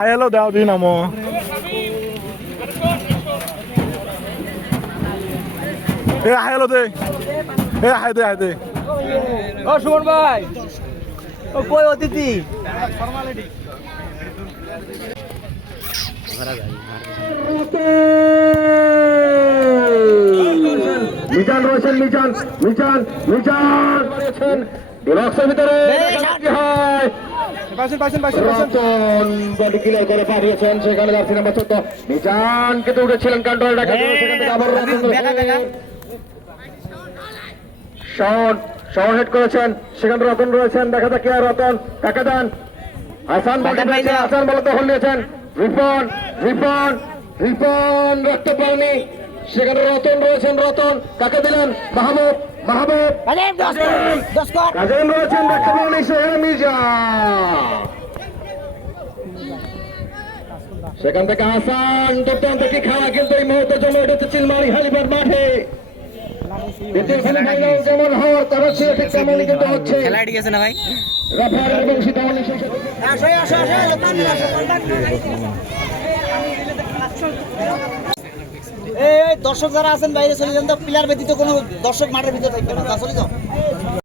hello দাও দিন নামো এ হ্যালো দে এ হাই দে ও সুমন ভাই ও কই অতিথি মিজান রয়েছেন মিজান করেছেন বক্সের ভিতরে কি হয় রতন বডি ক্লিয়ার করে পাঠিয়েছেন সেখানে জার্সি নাম্বার 14 মিজান কিন্তু উঠেছিলেন কন্ট্রোল রাখা সেখান থেকে আবার শন হেড করেছেন সেখানে রতন রয়েছেন দেখা যাক কি আর রতন কাকা দেন হাসান বলে দখল নিয়েছেন রিপন রাখতে পারেনি সেখানে রতন রয়েছেন কাকে দিলেন মাহবুব কাজেম রয়েছেন রাখতে পারেনি সেখানে মির্জা সেখান থেকে হাসান দুর্দান্ত কি খেলা কিন্তু এই মুহূর্তে জমে উঠেছে চিলমারি হালিবার মাঠে দ্বিতীয় সেমিফাইনাল যেমন হওয়ার তারা ছিল ঠিক তেমনই কিন্তু হচ্ছে খেলা ঠিক আছে না ভাই রাফার এবং সীতামণি শেষে এই দর্শক যারা আছেন বাইরে চলে যান তো প্লেয়ার ব্যতীত কোনো দর্শক মাঠের ভিতরে থাকবে না চলে যাও